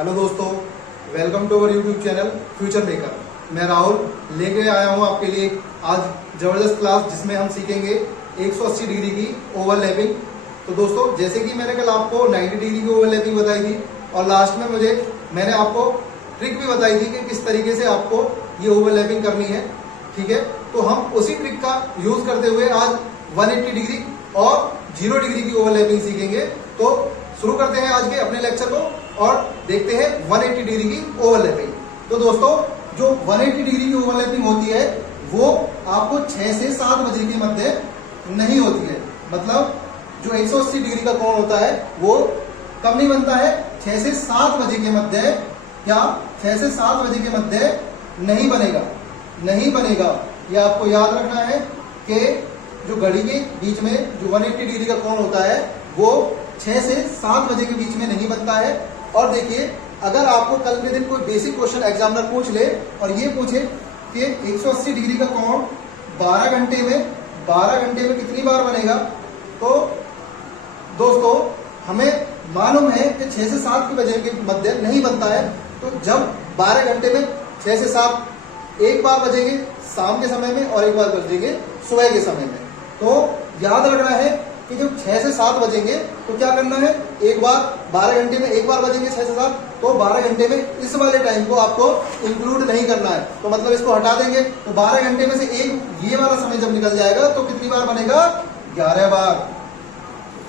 Hello दोस्तों, welcome to our YouTube channel Future Maker. मैं राहुल लेके आया हूँ आपके लिए आज जबरदस्त क्लास जिसमें हम सीखेंगे 180 डिग्री की ओवरलैपिंग। तो दोस्तों, जैसे कि मैंने कल आपको 90 डिग्री की ओवरलैपिंग बताई थी और लास्ट में मैंने आपको ट्रिक भी बताई थी कि किस तरीके से आपको ये ओवरलैपिंग करनी है। ठीक है, तो हम उसी ट्रिक का यूज करते हुए आज 180 डिग्री और 0 डिग्री की ओवरलैपिंग सीखेंगे। तो शुरू करते हैं आज के अपने लेक्चर को और देखते हैं 180 डिग्री की ओवरलैपिंग। तो दोस्तों, जो 180 डिग्री की ओवरलैपिंग होती है वो आपको 6 से 7 बजे के मध्य नहीं होती है। मतलब जो 180 डिग्री का कोण होता है वो कब नहीं बनता है? 6 से 7 बजे के मध्य, या 6 से 7 बजे के मध्य नहीं बनेगा। ये आपको याद रखना है कि जो घड़ी के बीच में जो 180 डिग्री का कोण होता है वो 6 से 7 बजे के बीच में नहीं बनता है। और देखिए, अगर आपको कल के दिन कोई बेसिक क्वेश्चन एग्जामिनर पूछ ले और ये पूछे कि 180 डिग्री का कोण 12 घंटे में कितनी बार बनेगा, तो दोस्तों हमें मालूम है कि 6 से 7 बजे के मध्य नहीं बनता है। तो जब 12 घंटे में 6 से 7 एक बार बजेंगे शाम के समय में और एक बार बजेंगे सुबह के समय में। तो याद रखना है कि जब 6 से 7 बजेंगे तो क्या करना है, एक बार 12 घंटे में एक बार बजेंगे 6 से 7, तो 12 घंटे में इस वाले टाइम को आपको इंक्लूड नहीं करना है। तो मतलब इसको हटा देंगे तो 12 घंटे में से एक ये वाला समय जब निकल जाएगा तो कितनी बार बनेगा? 11 बार।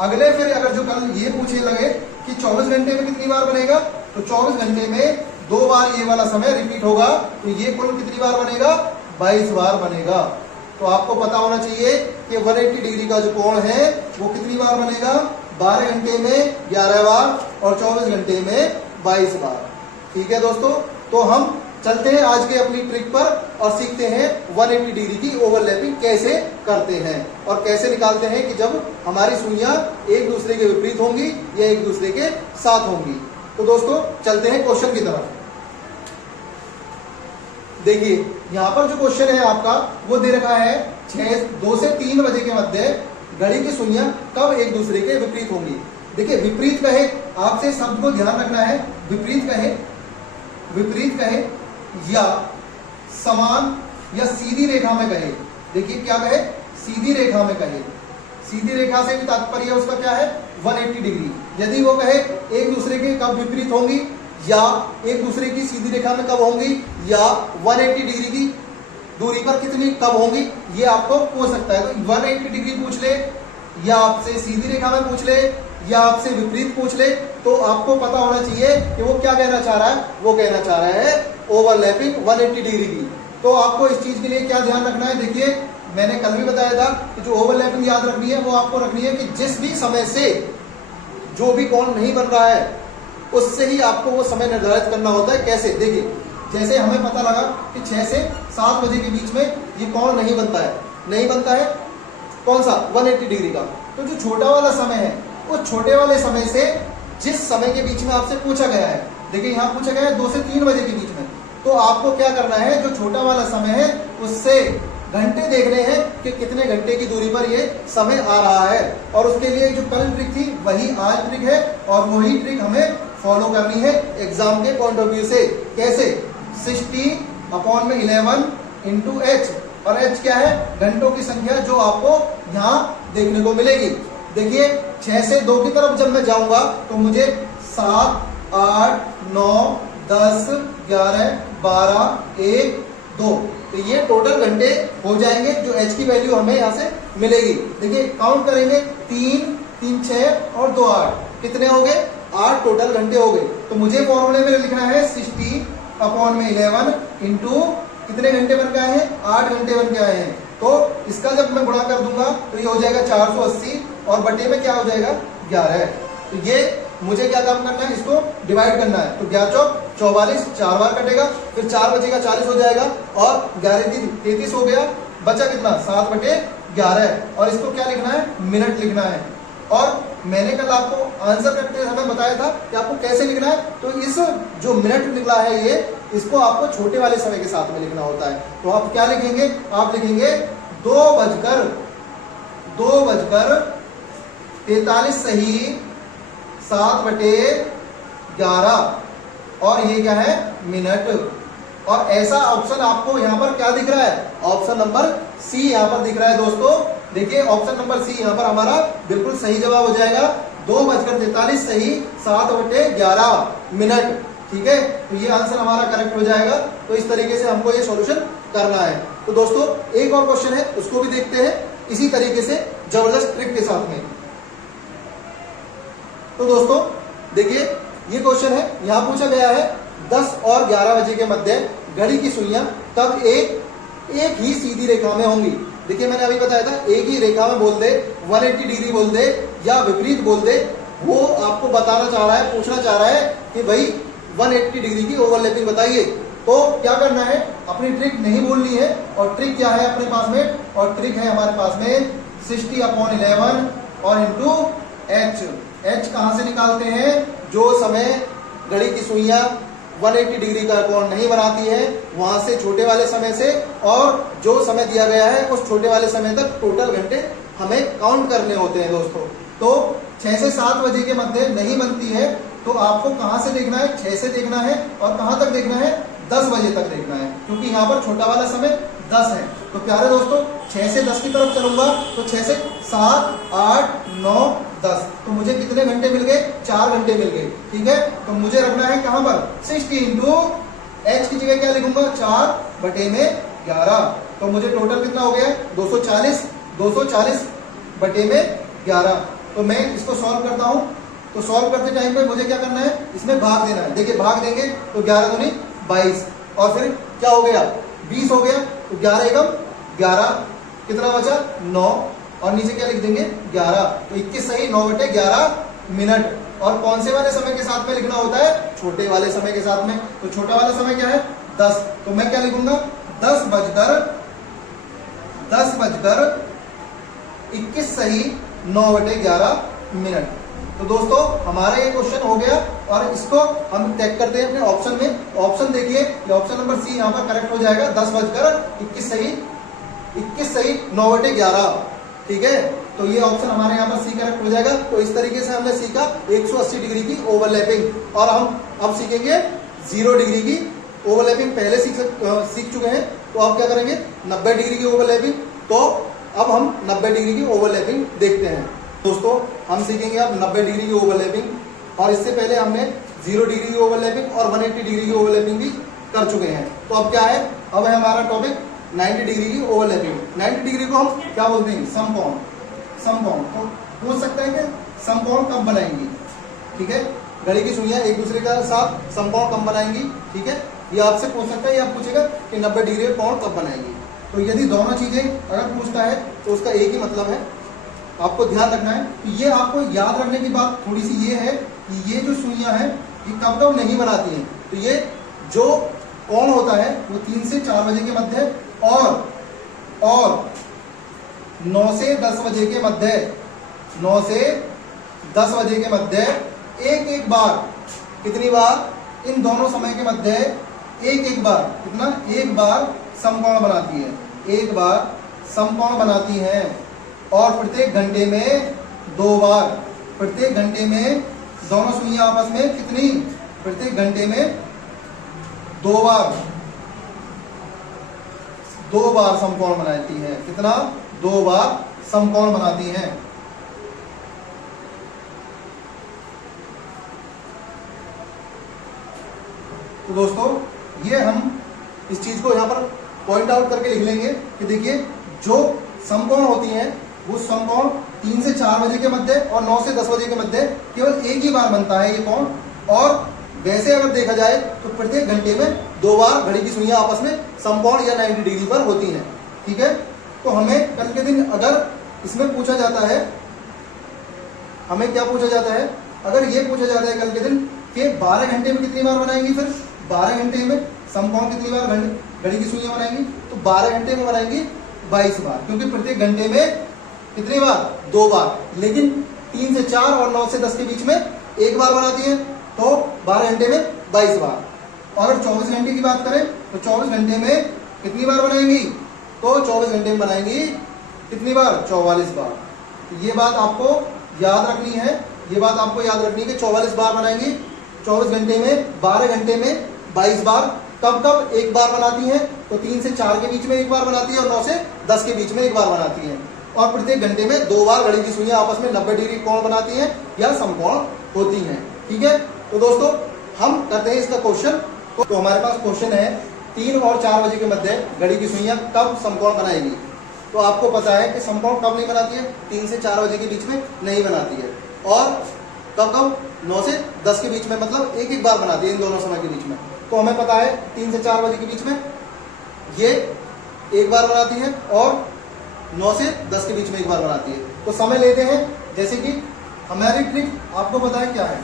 अगले फिर अगर जो कल ये पूछे लगे कि 24 घंटे में कितनी बार बनेगा, तो 24 घंटे में 2 बार ये वाला समय रिपीट होगा, तो ये कुल कितनी बार बनेगा? 22 बार बनेगा। तो आपको पता होना चाहिए कि 180 डिग्री का जो कोण है वो कितनी बार बनेगा? 12 घंटे में 11 बार और 24 घंटे में 22 बार। ठीक है दोस्तों, तो हम चलते हैं आज के अपनी ट्रिक पर और सीखते हैं 180 डिग्री की ओवरलैपिंग कैसे करते हैं और कैसे निकालते हैं कि जब हमारी सुइयां एक दूसरे के विपरीत होंगी या एक दूसरे के साथ होंगी। तो दोस्तों चलते हैं क्वेश्चन की तरफ। देखिए, यहां पर जो क्वेश्चन है आपका वो दे रखा है 2 से 3 बजे के मध्य घड़ी की सुइयां कब एक दूसरे के विपरीत होंगी। देखिए, विपरीत कहे, आपसे शब्द को ध्यान रखना है। विपरीत कहे या समान या सीधी रेखा में कहे। देखिए क्या कहे? सीधी रेखा में कहे। सीधी रेखा से भी तात्पर्य उसका क्या है? 180 डिग्री। यदि वो कहे एक दूसरे के कब विपरीत होंगी या एक दूसरे की सीधी रेखा में कब होंगी या 180 डिग्री की दूरी पर कितनी कब होंगी, ये आपको पूछ सकता है। तो 180 डिग्री पूछ ले या आपसे सीधी रेखा में पूछ ले या आपसे विपरीत पूछ ले, तो आपको पता होना चाहिए कि वो क्या कहना चाह रहा है। वो कहना चाह रहा है ओवरलैपिंग 180 डिग्री की। तो आपको इस चीज के लिए क्या ध्यान रखना है? देखिए, मैंने कल भी बताया था कि जो ओवरलैपिंग याद रखनी है वो आपको रखनी है कि जिस भी समय से जो भी कोण नहीं बन रहा है उससे ही आपको वो समय निर्धारित करना होता है। कैसे? देखिए, जैसे हमें पता लगा कि 6 से 7 बजे के बीच में ये कोण नहीं बनता है कौन सा? 180 डिग्री का। तो जो छोटा वाला समय है उस छोटे वाले समय से जिस समय के बीच में आपसे पूछा गया है, देखिए यहाँ पूछा गया है 2 से 3 बजे के बीच में, तो आपको क्या करना है, जो छोटा वाला समय है उससे घंटे देखने हैं कि कितने घंटे की दूरी पर ये समय आ रहा है। और उसके लिए जो कल ट्रिक थी वही आज ट्रिक है और वही ट्रिक हमें फॉलो करनी है एग्जाम के पॉइंट ऑफ व्यू से। कैसे? 60/11 इंटू h, और h क्या है? घंटों की संख्या जो आपको यहाँ देखने को मिलेगी। देखिए, 6 से 2 की तरफ जब मैं जाऊंगा तो मुझे 7, 8, 9, 10, 11, 12, 1, 2, तो ये टोटल घंटे हो जाएंगे जो h की वैल्यू हमें यहाँ से मिलेगी। देखिए, काउंट करेंगे 3, 3, 6 और 2, 8, कितने हो गए? 8 टोटल घंटे हो गए। तो मुझे फॉर्मूले में लिखना है 60/11 इंटू कितने घंटे बन के आए हैं? 8 घंटे बन के आए हैं। तो इसका जब मैं गुणा कर दूंगा तो ये हो जाएगा 480 और बटे में क्या हो जाएगा? 11। तो ये मुझे क्या काम करना है? इसको डिवाइड करना है। तो 11 चौक 44, 4 बार कटेगा, फिर 4 बचेगा 40 हो जाएगा और 11 3 33 हो गया। बचा कितना? 7/11। और इसको क्या लिखना है? मिनट लिखना है। और मैंने कल आपको आंसर करते समय बताया था कि आपको कैसे लिखना है। तो इस जो मिनट निकला है ये, इसको आपको छोटे वाले समय के साथ में लिखना होता है। तो आप क्या लिखेंगे? आप लिखेंगे 2:43 सही 7/11 और ये क्या है, मिनट। और ऐसा ऑप्शन आपको यहाँ पर क्या दिख रहा है, ऑप्शन नंबर सी यहाँ पर दिख रहा है दोस्तों। देखिए ऑप्शन नंबर सी यहाँ पर हमारा बिल्कुल सही जवाब हो जाएगा। 2:43 सही, 7/11 मिनट। ठीक है, तो ये आंसर हमारा करेक्ट हो जाएगा। तो इस तरीके से हमको ये सॉल्यूशन करना है। तो दोस्तों एक और क्वेश्चन है, उसको भी देखते हैं इसी तरीके से जबरदस्त ट्रिक के साथ में। तो दोस्तों देखिए ये क्वेश्चन है, यहां पूछा गया है 10 और 11 बजे के मध्य घड़ी की सुइयां तब एक ही सीधी रेखा में होंगी। देखिए मैंने अभी बताया था, एक ही रेखा में बोल दे, 180 डिग्री बोल दे या विपरीत बोल दे, वो आपको बताना चाह रहा है, पूछना चाह रहा है कि भाई 180 डिग्री की ओवरलैपिंग बताइए। तो क्या करना है, अपनी ट्रिक नहीं भूलनी है। और ट्रिक क्या है अपने पास में, और ट्रिक है हमारे पास में 60/11 और इंटू एच। एच कहां से निकालते हैं, जो समय घड़ी की सुइयां 180 डिग्री का कोण नहीं बनाती है वहां से, छोटे वाले समय से, और जो समय दिया गया है उस छोटे वाले समय तक टोटल घंटे हमें काउंट करने होते हैं दोस्तों। तो 6 से 7 बजे के मध्य नहीं बनती है, तो आपको कहां से देखना है, 6 से देखना है, और कहां तक देखना है, 10 बजे तक देखना है, क्योंकि यहाँ पर छोटा वाला समय 10 है। तो प्यारे दोस्तों 6 से 10 की तरफ चलूंगा, तो 6 से 7, 8, 9, 10, तो मुझे कितने घंटे मिल गए, 4 घंटे मिल गए। ठीक है, तो मुझे रखना है कहां पर, 60 इंटू एच की जगह क्या लिखूंगा, 4/11। तो मुझे टोटल कितना हो गया, 240, 240/11। तो मैं इसको सॉल्व करता हूं। तो सॉल्व करते टाइम पे मुझे क्या करना है, इसमें भाग देना है। देखिए भाग देंगे तो 11 दूनी 22, और फिर क्या हो गया, 20 हो गया, तो 11 एकम 11, कितना बचा, 9, और नीचे क्या लिख देंगे, 11। तो 21 सही, 9/11 मिनट। और कौन से वाले समय के साथ में लिखना होता है, छोटे वाले समय के साथ में। तो छोटा वाला समय क्या है, 10, तो मैं क्या लिखूंगा, 10:21 सही, 9/11 मिनट। तो दोस्तों हमारा ये क्वेश्चन हो गया, और इसको हम चेक करते हैं अपने ऑप्शन में। ऑप्शन देखिए, ये ऑप्शन नंबर सी यहाँ पर करेक्ट हो जाएगा, 10:21 सही, 21 सही, 9/11। ठीक है, तो ये ऑप्शन हमारे यहाँ पर सी करेक्ट हो जाएगा। तो इस तरीके से हमने सीखा 180 डिग्री की ओवरलैपिंग, और हम अब सीखेंगे 0 डिग्री की ओवरलैपिंग। पहले सीख चुके हैं, तो अब क्या करेंगे, 90 डिग्री की ओवरलैपिंग। तो अब हम 90 डिग्री की ओवरलैपिंग देखते हैं। दोस्तों हम सीखेंगे अब 90 डिग्री की ओवरलैपिंग, और इससे पहले हमने 0 डिग्री की ओवरलैपिंग और 180 डिग्री की ओवरलैपिंग भी कर चुके हैं। तो अब क्या है, अब है हमारा टॉपिक 90 डिग्री की ओवरलैपिंग। 90 डिग्री को हम क्या बोलते हैं, समकोण। समकोण तो पूछ सकते हैं कि समकोण कब बनाएंगी। ठीक है, घड़ी की सुइयां एक दूसरे के साथ समकोण कब बनाएंगी। ठीक है, ये आपसे पूछ सकता है, ये आप पूछेगा कि 90 डिग्री का कोण कब बनाएंगी। तो यदि दोनों चीजें अगर पूछता है तो उसका एक ही मतलब है, आपको ध्यान रखना है। तो ये आपको याद रखने की बात थोड़ी सी ये है कि ये जो सुइयां हैं ये कब कब नहीं बनाती हैं। तो ये जो कोण होता है वो 3 से 4 बजे के मध्य, और 9 से 10 बजे के मध्य, 9 से 10 बजे के मध्य एक बार, कितनी बार, इन दोनों समय के मध्य एक बार, कितना, एक बार समकोण बनाती है, एक बार समकोण बनाती है। और प्रत्येक घंटे में 2 बार, प्रत्येक घंटे में दोनों सुइयां आपस में कितनी, प्रत्येक घंटे में 2 बार, 2 बार समकोण बनाती है। कितना, 2 बार समकोण बनाती हैं। तो दोस्तों ये हम इस चीज को यहां पर पॉइंट आउट करके लिख लेंगे कि देखिए जो समकोण होती हैं वो समकोण 3 से 4 बजे के मध्य और 9 से 10 बजे के मध्य केवल एक ही बार बनता है ये कोण। और वैसे अगर देखा जाए तो प्रत्येक घंटे में 2 बार घड़ी की सुइयां आपस में समकोण या 90 डिग्री पर होती हैं। ठीक है, तो हमें कल के दिन अगर इसमें पूछा जाता है, हमें क्या पूछा जाता है, अगर ये पूछा जाता है कल के दिन कि 12 घंटे में कितनी बार बनाएंगी, फिर 12 घंटे में समकोण कितनी बार घड़ी की सुइयां बनाएंगी, तो 12 घंटे में बनाएंगी 22 बार, क्योंकि प्रत्येक घंटे में कितनी बार, 2 बार। लेकिन 3 से 4 और 9 से 10 के बीच में एक बार बनाती है, तो 12 घंटे में 22 बार। और अगर 24 घंटे की बात करें तो 24 घंटे में कितनी बार बनाएंगी, तो 24 घंटे में बनाएंगी कितनी बार, 44 बार। तो ये बात आपको याद रखनी है, ये बात आपको याद रखनी है कि 44 बार बनाएंगी 24 घंटे में 12 घंटे में 22 बार। कब कब एक बार बनाती है, तो 3 से 4 के बीच में एक बार बनाती है और 9 से 10 के बीच में एक बार बनाती है। और प्रत्येक घंटे में 2 बार घड़ी की सुइयां आपस में 90 डिग्री कोण बनाती हैं या समकोण होती हैं। ठीक है, तो दोस्तों हम करते हैं इसका क्वेश्चन। तो हमारे पास क्वेश्चन है 3 और 4 बजे के मध्य घड़ी की सुइयां कब समकोण बनाएगी। तो आपको पता है कि समकोण कब नहीं बनाती है, 3 से 4 बजे के बीच में नहीं बनाती है। और कब कब, 9 से 10 के बीच में, मतलब एक एक बार बनाती है इन दोनों समय के बीच में। तो हमें पता है 3 से 4 बजे के बीच में ये एक बार बनाती है और 9 से 10 के बीच में एक बार बनाती है। तो समय लेते हैं, जैसे कि हमारी ट्रिक आपको पता है क्या है।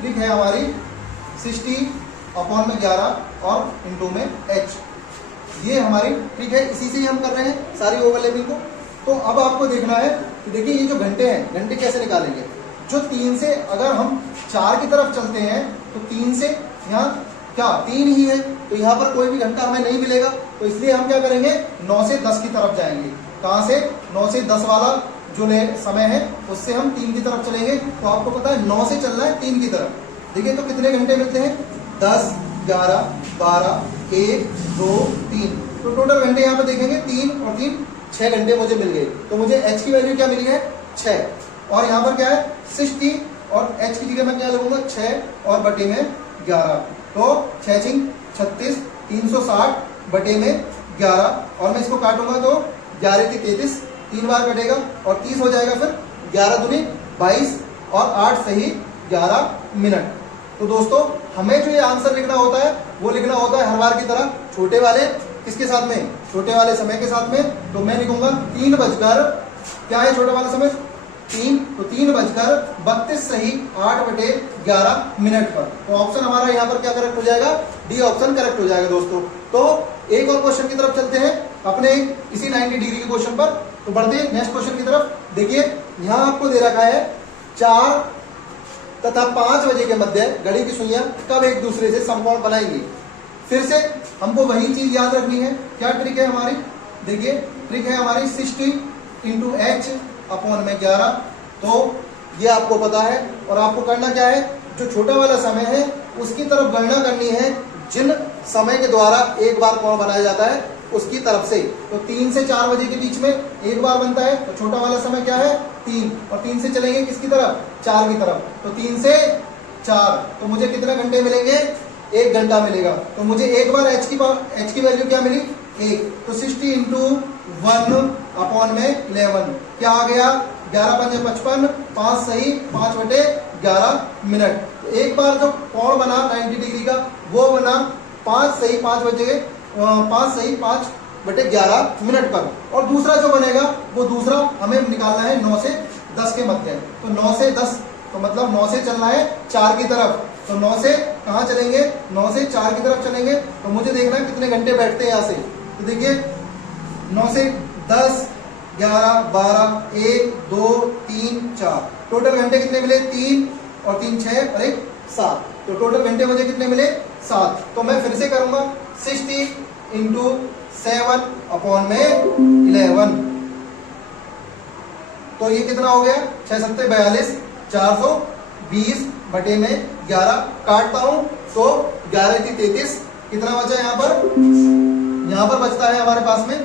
ट्रिक है हमारी 60/11 और इंटू में h। ये हमारी ट्रिक है, इसी से ही हम कर रहे हैं सारी ओवरलैपिंग को। तो अब आपको देखना है कि देखिए ये जो घंटे हैं, घंटे कैसे निकालेंगे। जो 3 से अगर हम 4 की तरफ चलते हैं तो 3 से यहाँ क्या 3 ही है, तो यहाँ पर कोई भी घंटा हमें नहीं मिलेगा। तो इसलिए हम क्या करेंगे, 9 से 10 की तरफ जाएंगे। कहाँ से, 9 से 10 वाला जो समय है उससे हम 3 की तरफ चलेंगे। तो आपको पता है 9 से चलना है 3 की तरफ। देखिए तो कितने घंटे मिलते हैं, 10, 11, 12, 1, 2, 3। तो टोटल घंटे यहाँ पे देखेंगे 3 और 3 6 घंटे मुझे मिल गए। तो मुझे h की वैल्यू क्या मिली है, 6। और यहाँ पर क्या है 60 और h की जगह मैं क्या लगूंगा, 6 और बटे में 11। तो 6 × 36, 360 बटे में 11। और मैं इसको काटूंगा तो 11 × 33, 3 बार कटेगा और 30 हो जाएगा। फिर 11 दूनी 22 और 8 सही 11 मिनट। तो दोस्तों हमें जो ये आंसर लिखना होता है वो लिखना होता है हर बार की तरह छोटे वाले किसके साथ में, छोटे वाले समय के साथ में। तो मैं लिखूंगा 3 बजकर, क्या है छोटा वाला समय 3, तो 3:32 सही 8/11 मिनट पर। तो ऑप्शन हमारा यहाँ पर क्या करेक्ट हो जाएगा, डी ऑप्शन करेक्ट हो जाएगा दोस्तों। तो एक और क्वेश्चन की तरफ चलते हैं अपने इसी 90 डिग्री के क्वेश्चन पर। तो बढ़ते हैं नेक्स्ट क्वेश्चन की तरफ। देखिए यहाँ आपको दे रखा है 4 तथा 5 बजे के मध्य घड़ी की सुइयां कब एक दूसरे से समकोण बनाएंगी। फिर से हमको वही चीज याद रखनी है। क्या ट्रिक है हमारी, देखिए ट्रिक है हमारी 60 × h/11। तो ये आपको पता है और आपको करना क्या है, जो छोटा वाला समय है उसकी तरफ गणना करनी है जिन समय के द्वारा एक बार कोण बनाया जाता है उसकी तरफ से। तो 3 से 4 बजे के बीच में एक बार बनता है, तो छोटा वाला समय क्या है 3, और 3 से चलेंगे किसकी तरफ, 4 की तरफ। तो 3 से 4, तो मुझे कितने घंटे मिलेंगे, 1 घंटा मिलेगा। तो मुझे एक बार h की वैल्यू क्या मिली, 1। तो 60 × 1/11 क्या आ गया, 11 × 5 = 55, 5 सही 5/11 मिनट। तो एक बार जो कोण बना 90 डिग्री का वो बना 5 सही 5/11 मिनट पर। और दूसरा जो बनेगा वो दूसरा हमें निकालना है 9 से 10 के मध्य। तो 9 से 10 तो मतलब 9 से चलना है 4 की तरफ। तो 9 से कहाँ चलेंगे, 9 से 4 की तरफ चलेंगे। तो मुझे देखना है कितने घंटे बैठते हैं यहाँ से। तो देखिए 9 से 10, 11, 12, 1, 2, 3, 4, टोटल घंटे कितने मिले, 3 और 3 6 और 1 7। तो टोटल घंटे मुझे कितने मिले, 7। तो मैं फिर से करूंगा 60 × 7/11। तो ये कितना हो गया, 6 7 42, 420 बटे में 11 काटता हूं तो 11 × 33 कितना बचा यहाँ पर बचता है हमारे पास में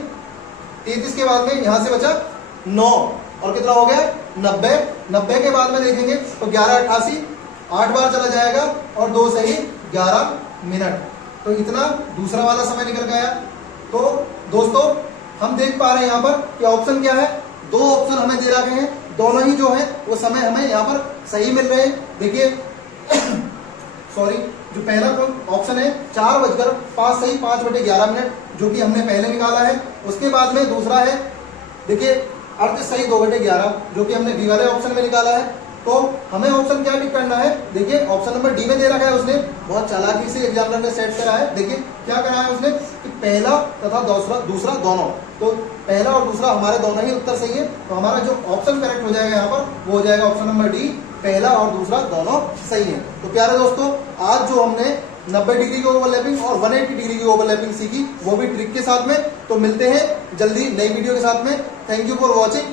33 के बाद में यहां से बचा 9 और कितना हो गया 90। 90 के बाद में देखेंगे तो 11 88, 8 बार चला जाएगा और 2 सही 11 मिनट। तो इतना दूसरा वाला समय निकल गया। तो दोस्तों हम देख पा रहे हैं यहाँ पर कि ऑप्शन क्या है, 2 ऑप्शन हमें दे रखे हैं, दोनों ही जो है वो समय हमें यहाँ पर सही मिल रहे हैं। देखिए सॉरी, जो पहला ऑप्शन है 4:05 सही 5/11 मिनट जो कि हमने पहले निकाला है। उसके बाद में दूसरा है देखिए 8 सही 2/11 जो कि हमने बी वाले ऑप्शन में निकाला है। तो हमें ऑप्शन क्या टिक करना है, देखिए ऑप्शन नंबर डी में दे रखा है, उसने बहुत चालाकी से एग्जामिनर ने सेट करा है। देखिए क्या करा है उसने कि पहला तथा दूसरा दोनों, तो पहला और दूसरा हमारे दोनों ही उत्तर सही है। तो हमारा जो ऑप्शन करेक्ट हो जाएगा यहाँ पर वो हो जाएगा ऑप्शन नंबर डी, पहला और दूसरा दोनों सही है। तो प्यारे दोस्तों आज जो हमने 90 डिग्री की ओवरलैपिंग और 180 डिग्री की ओवरलैपिंग सीखी वो भी ट्रिक के साथ में। तो मिलते हैं जल्दी नई वीडियो के साथ में। Thank you for watching.